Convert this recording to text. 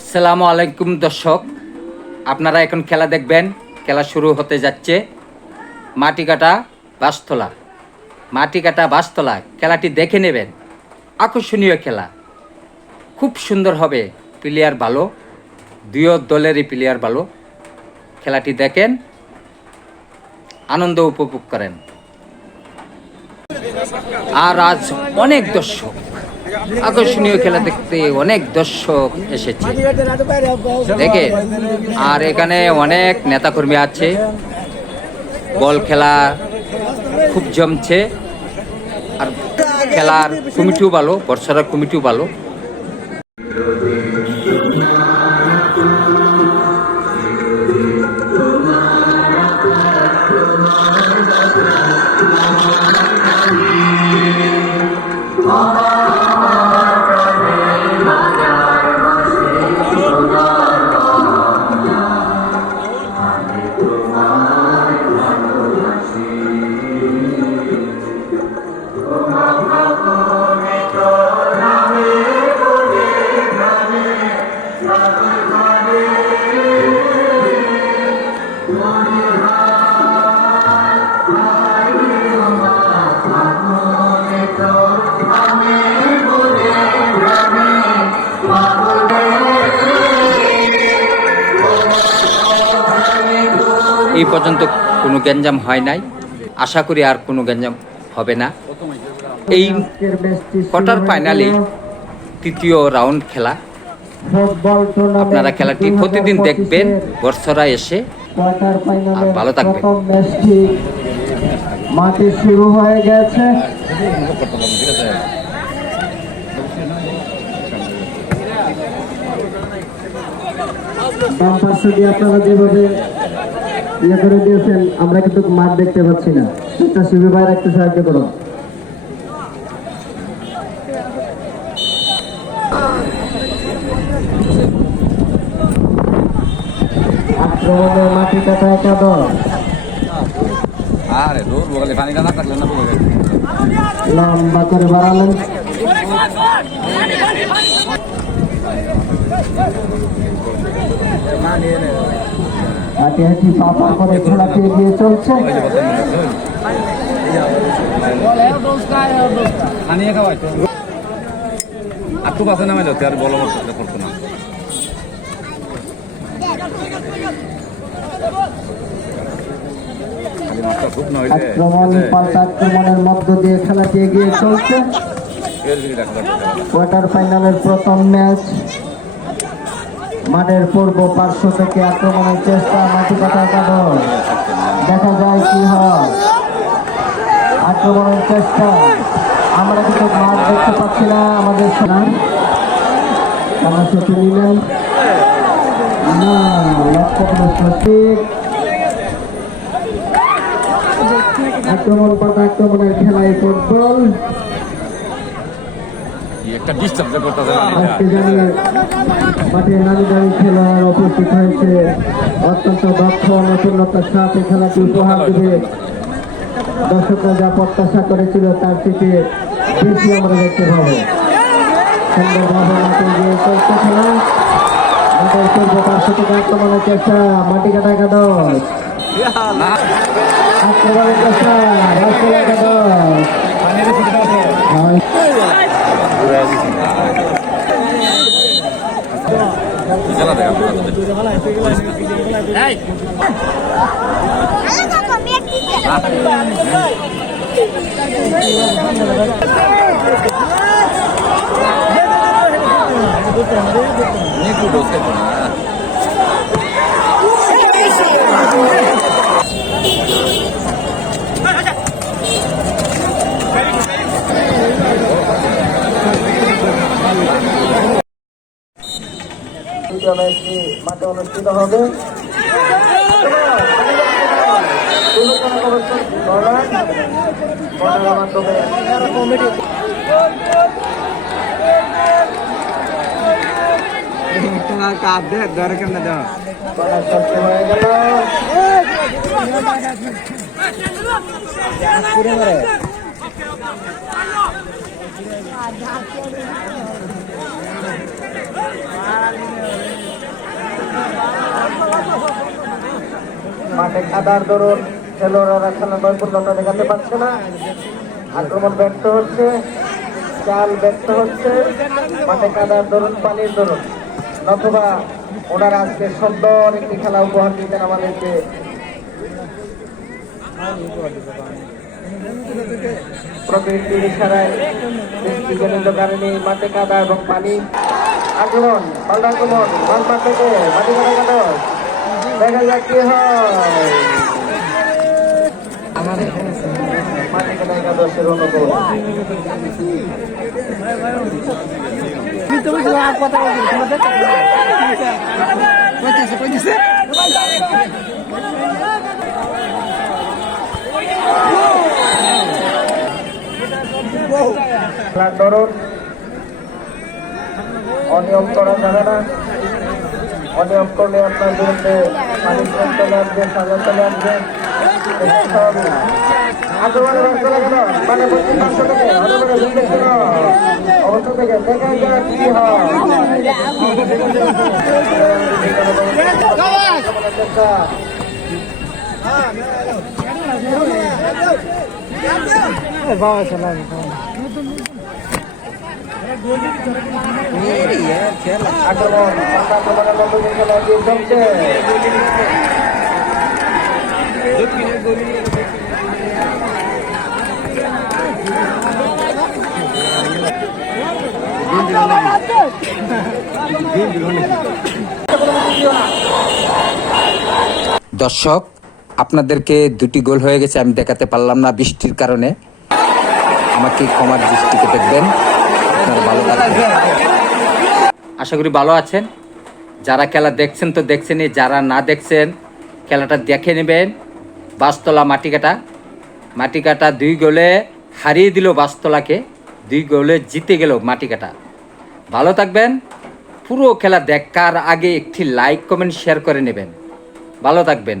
আসসালামু আলাইকুম দর্শক, আপনারা এখন খেলা দেখবেন। খেলা শুরু হতে যাচ্ছে। মাটিকাটা বাসতলা, মাটিকাটা বাসতলা খেলাটি দেখে নেবেন। আকর্ষণীয় খেলা, খুব সুন্দর হবে। প্লেয়ার ভালো, দুই দলেরই প্লেয়ার ভালো। খেলাটি দেখেন, আনন্দ উপভোগ করেন। আর আজ অনেক দর্শক, আকর্ষণীয় খেলা দেখতে অনেক দর্শক এসেছে দেখে। আর এখানে অনেক নেতাকর্মী আছে। বল খেলা খুব জমছে। আর খেলার কমিটিও ভালো, বর্ষার কমিটিও ভালো। এই পর্যন্ত কোনো গ্যাঞ্জাম হয় নাই, আশা করি আর কোনো গ্যাঞ্জাম হবে না। এই কোয়ার্টার ফাইনালে তৃতীয় রাউন্ড খেলা। আপনারা খেলাটি প্রতিদিন দেখবেন বর্ষরা এসে। আর ভালো থাকবেন। মাঠে শুরু হয়ে গেছে। আপনারা যেভাবে ইয়ে করে দিয়েছেন, আমরা কিন্তু মাঠ দেখতে পাচ্ছি না। স্বেচ্ছাসেবী ভাইরা একটু সাহায্য করুন। আক্রমণে মাটি কাটা একাদশ। লম্বা করে বাড়ালেন। হাঁটি হাঁটি পাপা করে খেলাতে এগিয়ে চলছে। আক্রমণ পাল্টা আক্রমণের মধ্য দিয়ে খেলাটি এগিয়ে চলছে। কোয়ার্টার ফাইনালের প্রথম ম্যাচ। মাঠের পূর্ব পার্শ্ব থেকে আক্রমণের চেষ্টা মাটি কাটা একাদশ। দেখা যায় কি হয়। আক্রমণের চেষ্টা, আমরা কিন্তু মাঠ দেখতে পাচ্ছি না। আমাদের সমস্যাটি নিলেন না, সঠিক। আক্রমণ পাতা আক্রমণের খেলায় ফুটবল। আজকে জানি মাঠে নামি দামি খেলোয়াড় উপস্থিত হয়েছে। অত্যন্ত দক্ষ নতুনতার সাথে খেলাটি উপহার দেবে। দর্শকরা যা প্রত্যাশা করেছিল তার থেকে বেশি আমরা দেখতে পাবো। সুন্দরভাবে মাঠে গিয়ে চলছে খেলা। মাঠের পূর্ব পার্শ্ব থেকে আক্রমণের চেষ্টা মাটি কাটা একাদশ। আক্রমণের চেষ্টা রাস্তা একাদশ। মাঠে অনুষ্ঠিত হবে। মাঠে কাদার দরুন খেলোয়াড়রা খেলার নৈপুণ্যতা দেখাতে পারছে না। আক্রমণ ব্যর্থ হচ্ছে, চাল ব্যর্থ হচ্ছে, মাঠে কাদার দরুন পানির দরুন, অথবা ওনারা আজকে সুন্দর একটি খেলা উপহার দিতেন আমাদেরকে। প্রকৃতির ইশারায় বৃষ্টিজনিত কারণে মাঠে কাদা এবং পানি। আক্রমণ, পাল্টা আক্রমণ, মাঠ মাঠ থেকে মাটি কাদা কাদা, দেখা যাক কি হয়। মাটি কাদা একাদশের অনুকূল। খেলার ধরুন অনিয়ম করা যাবে না। অনিয়ম করলে আপনার বিরুদ্ধে পানিশমেন্ট চলে আসবে, সাজা চলে আসবে। অবস্থা থেকে দেখা যাক কি হয়। আক্রমণ আক্রমণের মধ্যে খেলা দিয়ে চলছে। দর্শক, আপনাদেরকে দুটি গোল হয়ে গেছে, আমি দেখাতে পারলাম না বৃষ্টির কারণে। আমাকে ক্ষমার দৃষ্টিতে দেখবেন। আপনারা ভালো থাকবেন। আশা করি ভালো আছেন। যারা খেলা দেখছেন তো দেখছেনই, যারা না দেখছেন খেলাটা দেখে নেবেন। বাসতলা মাটিকাটা 2 গোলে হারিয়ে দিল বাসতলাকে, 2 গোলে জিতে গেল মাটিকাটা। ভালো থাকবেন। পুরো খেলা দেখার আগে একটি লাইক কমেন্ট শেয়ার করে নেবেন। ভালো থাকবেন।